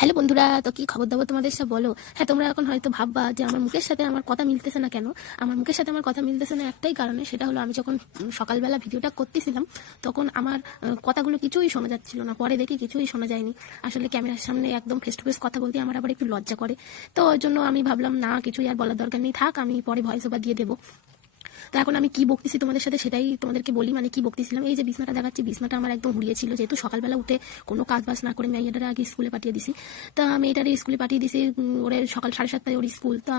Hello বন্ধুরা, তো কি খবর দাবো তোমাদের সব বলো? হ্যাঁ তোমরা এখন হয়তো ভাববা যে আমার মুখের সাথে আমার কথা মিলতেছে না কেন? আমার মুখের সাথে আমার কথা মিলতেছে না একটাই কারণে, সেটা হলো আমি যখন সকালবেলা ভিডিওটা করতেছিলাম, তখন আমার কথাগুলো কিছুই শোনা যাচ্ছিল না। পরে দেখি কিছুই শোনা যায়নি। আসলে ক্যামেরার সামনে একদম ফেস টু ফেস কথা বলতে আমার আবার একটু লজ্জা করে। তো ওই জন্য আমি ভাবলাম, না, কিছুই আর বলার দরকার নেই। থাক, আমি পরে ভয়েস ওভার দিয়ে দেবো। তো এখন আমি কি বকতেছি তোমাদের সাথে সেটাই তোমাদেরকে বলি মানে কি বকতেছিলাম? এই যে বিছনাটা দেখাচ্ছি, বিছনাটা আমার একদম হুড়িয়েছিল যেহেতু সকালবেলা উঠে কোনো কাজ বাজ না করে মেয়েটারে আগে স্কুলে পাঠিয়ে দিছি। তা মেয়েটারে স্কুলে পাঠিয়ে দিছি ওর সকাল সাড়ে সাতটায় ওর স্কুল। তা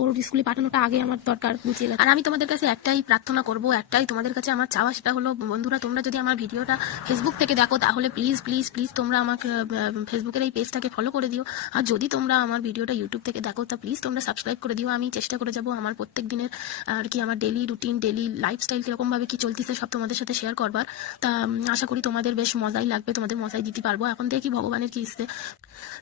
ওর স্কুলে পাঠানোটা আগে আমার দরকার গুছিয়ে আর আমি তোমাদের কাছে একটাই প্রার্থনা করব, একটাই তোমাদের কাছে আমার চাওয়া, সেটা হলো, বন্ধুরা, তোমরা যদি আমার ভিডিওটা ফেসবুক থেকে দেখো, তাহলে প্লিজ প্লিজ প্লিজ তোমরা আমাকে ফেসবুকের এই পেজটাকে ফলো করে দিও। আর যদি তোমরা আমার ভিডিওটা ইউটিউব থেকে দেখো, তা প্লিজ তোমরা সাবস্ক্রাইব করে দিও। আমি চেষ্টা করে যাব আমার প্রত্যেক দিনের, আর কি, আমার ডেলি রুটিন ডেলি লাইফস্টাইল কীরকম ভাবে কি চলতেছে সব তোমাদের সাথে শেয়ার করবার। তা আশা করি তোমাদের বেশ মজাই লাগবে, তোমাদের মজাই দিতে পারব। এখন দেখি ভগবানের কি ইচ্ছে?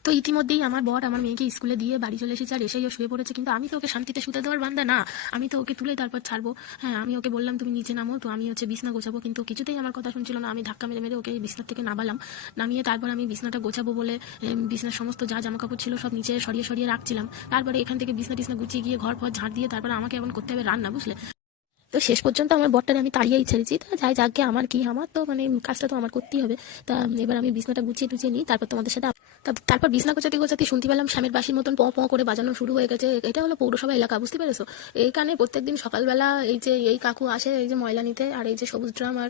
তো ইতিমধ্যেই আমার বর আমার মেয়েকে স্কুলে দিয়ে বাড়ি চলে এসেছে, আর এসেই ও শুয়ে পড়েছে। কিন্তু আমি তো ওকে শান্তিতে শুতে দেওয়ার বান্দা না। আমি তো ওকে তুলে তারপর ছাড়বো। হ্যাঁ আমি ওকে বললাম, তুমি নিচে নামো, তো আমি হচ্ছে বিছনা গোছাবো। কিন্তু কিছুতেই আমার কথা শুনছিল না। আমি ধাক্কা মেরে মেরে ওকে বিছনা থেকে নামালাম। নামিয়ে তারপর আমি বিছনাটা গোছাবো বলে বিছনার সমস্ত যা জামা কাপড় ছিল সব নিচে সরিয়ে সরিয়ে রাখছিলাম। তারপরে এখান থেকে বিছনা টিছনা গুছিয়ে গিয়ে ঘর ফর ঝাড় দিয়ে তারপরে আমাকে এখন করতে হবে রান্না, বুঝলে? তো শেষ পর্যন্ত আমার বরটারে আমি তাড়িয়েই ছেড়েছি। তা যাই, যাকে আমার কি, আমার তো মানে কাজটা তো আমার করতেই হবে। তা এবার আমি বিছনাটা গুছিয়ে টুছিয়ে নিই, তারপর তোমাদের সাথে তারপর বিছনা গোছাতে গোছাতে শুনতে পেলাম স্বামীর বাসির মতন পঁ পঁ করে বাজানো শুরু হয়ে গেছে। এটা হলো পৌরসভা এলাকা, বুঝতে পেরেছ? এইখানে প্রত্যেকদিন সকালবেলা এই যে এই কাকু আসে, এই যে ময়লা নিতে, আর এই যে সবুজ ড্রাম আর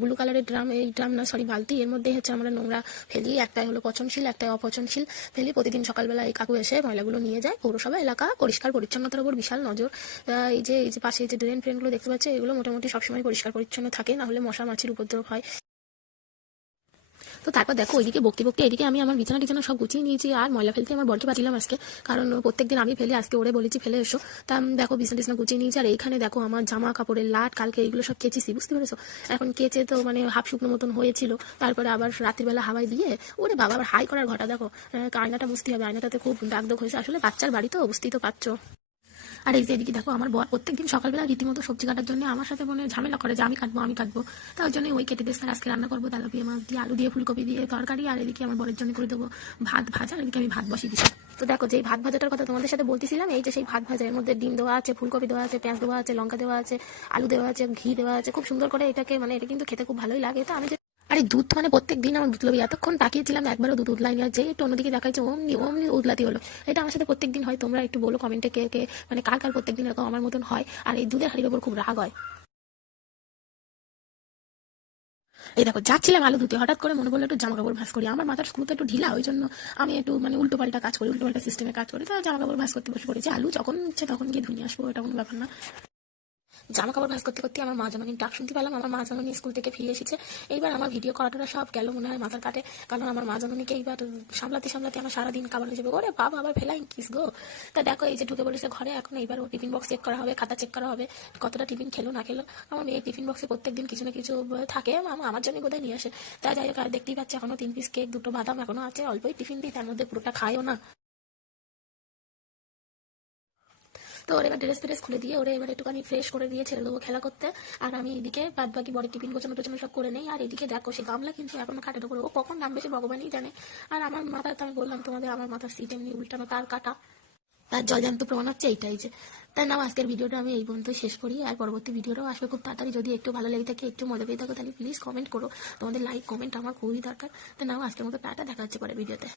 ব্লু কালারের ড্রাম, এই ড্রাম না, সরি, বালতি, এর মধ্যে হচ্ছে আমরা নোংরা ফেলি। একটাই হলো পচনশীল, একটাই অপচনশীল ফেলি। প্রতিদিন সকালবেলা এই কাকু এসে ময়লাগুলো নিয়ে যায়। পৌরসভা এলাকা, পরিষ্কার, পরিচ্ছন্নতার উপর বিশাল নজর। এই যে এই যে পাশে যে ড্রেন ফ্রেনগুলো দেখতে পাচ্ছি, এগুলো মোটামুটি সবসময় পরিষ্কার পরিচ্ছন্ন থাকে না হলে মশা মাছির উপদ্রব হয়। তো তারপর দেখো, ওইদিকে বকতে বকতে এদিকে আমি আমার বিছানা টিছানা সব গুছিয়ে নিয়েছি, আর ময়লা ফেলতে আমার বরকে পাঠিলাম আজকে। কারণ প্রত্যেকদিন আমি ফেলে, আজকে ওরে বলেছি ফেলে এসো। তা দেখো বিছানা টিছানা গুছিয়ে নিয়েছি, আর এইখানে দেখো আমার জামা কাপড়ের লাট, কালকে এইগুলো সব কেচেছি, বুঝতে পেরেছ? এখন কেচে তো মানে হাফ শুকনো মতন হয়েছিল। তারপরে আবার রাত্রিবেলা হাওয়ায় দিয়ে, ওরে বাবা, আবার হাই করার ঘটা দেখো। আয়নাটা মুছতে হবে, আয়নাটাতে খুব দাগ দাগ হয়েছে। আসলে বাচ্চার বাড়ি তো বুঝতেই তো পারছ আর এই যে এদিকে দেখো, আমার বর প্রত্যেকদিন সকালবেলা রীতিমতো সবজি কাটার জন্য আমার সাথে মনে ঝামেলা করে যে আমি কাটবো আমি কাটবো। তার জন্য ওই কেটে দিয়ে আজকে রান্না করব তেলাপিয়া মাছ দিয়ে আলু দিয়ে ফুলকপি দিয়ে তরকারি, আর এদিকে আমার বরের জন্য করে দেবো ভাত ভাজা, আর এদিকে আমি ভাত বসিয়ে দিচ্ছি। তো দেখো যে ভাত ভাজাটার কথা তোমাদের সাথে বলতেছিলাম, এই যে সেই ভাত ভাজা এর মধ্যে ডিম দেওয়া আছে, ফুলকপি দেওয়া আছে, পেঁয়াজ দেওয়া আছে, লঙ্কা দেওয়া আছে, আলু দেওয়া আছে, ঘি দেওয়া আছে, খুব সুন্দর করে এটাকে মানে এটা কিন্তু খেতে খুব ভালোই লাগে। তো আমি আরে দুধ মানে প্রত্যেক দিন আমার দুধ লোবি এতক্ষণ তাকিয়েছিলাম একবারও দুধ উদলাই আর যে একটু অন্যদিকে দেখাচ্ছে অমনি অমনি উদলাতি হলো। এটা আমার সাথে প্রত্যেক দিন হয়, তোমরা একটু বলো কমেন্টে কে কে মানে কার কার প্রত্যেক দিন এরকম আমার মতন হয়। আর এই দুধের হাড়ির ওপর খুব রাগ হয়। এই দেখো, যাচ্ছিলাম আলু ধুতে। হঠাৎ করে মনে পড়ল একটু জামা কাপড় ভাস করি। আমার মাথার স্ক্রু তো একটু ঢিলা, ওই জন্য আমি একটু মানে উল্টো পাল্টা কাজ করি, উল্টো পাল্টা সিস্টেমে কাজ করি। তো জামা কাপড় ভাস করতে বসে পড়েছি। আলু যখন ইচ্ছে তখন গিয়ে ধুয়ে আসব, এটা কোনো ব্যাপার না। জামা কাপড় ভাস করতে করতে আমার মা জননী ডাক শুনতে পেলাম, আমার মা জননী স্কুল থেকে ফিরে এসেছে। এইবার আমার ভিডিও করাটা সব গেল মনে হয় মাথার কাটে, কারণ আমার মা জননীকে এইবার সামলাতে সামলাতে আমার সারাদিন খাবার হয়ে যাবে। ওরে বাবা, আবার ফেলাইন কিস গো। তা দেখো, এই যে ঢুকে পড়েছে ঘরে, এখন এইবার ও টিফিন বক্স চেক করা হবে, খাতা চেক করা হবে, কতটা টিফিন খেলো না খেলো। আমার মেয়ে টিফিন বক্সে প্রত্যেকদিন কিছু না কিছু থাকে আমা- আমার জন্য বোধহয় নিয়ে আসে। তা যাই হোক, আর দেখতেই পাচ্ছি, এখনও তিন পিস কেক দুটো বাদাম এখনও আছে, অল্পই টিফিন দিই, তার মধ্যে পুরোটা খায়ও না। তো ওর এবার ড্রেস ফ্রেস খুলে দিয়ে ওরে এবার একটুখানি ফ্রেশ করে দিয়ে ছেড়ে দেবো খেলা করতে। আর আমি এদিকে বাদ বাকি বড় টিফিন গোছানো টোছানো সব করে নেই। আর এদিকে দেখো, সে গামলা কিন্তু এখনও খাটের উপরে ও কখন নামবে সে ভগবানই জানে। আর আমার মাথায় তো আমি বললাম তোমাদের, আমার মাথার সিট এমনি উল্টানো, তার কাটা। তার জল জলজান্ত প্রমাণ হচ্ছে এইটাই যে। তাই নাও, আজকের ভিডিওটা আমি এই পর্যন্ত শেষ করি। আর পরবর্তী ভিডিওটাও আসবে খুব তাড়াতাড়ি। যদি একটু ভালো লেগে থাকে, একটু মজা পেয়ে থাকো, তাহলে প্লিজ কমেন্ট করো। তোমাদের লাইক কমেন্ট আমার খুবই দরকার। তো নাও, আজকের মতো টাটা। দেখা হচ্ছে পরে ভিডিওতে।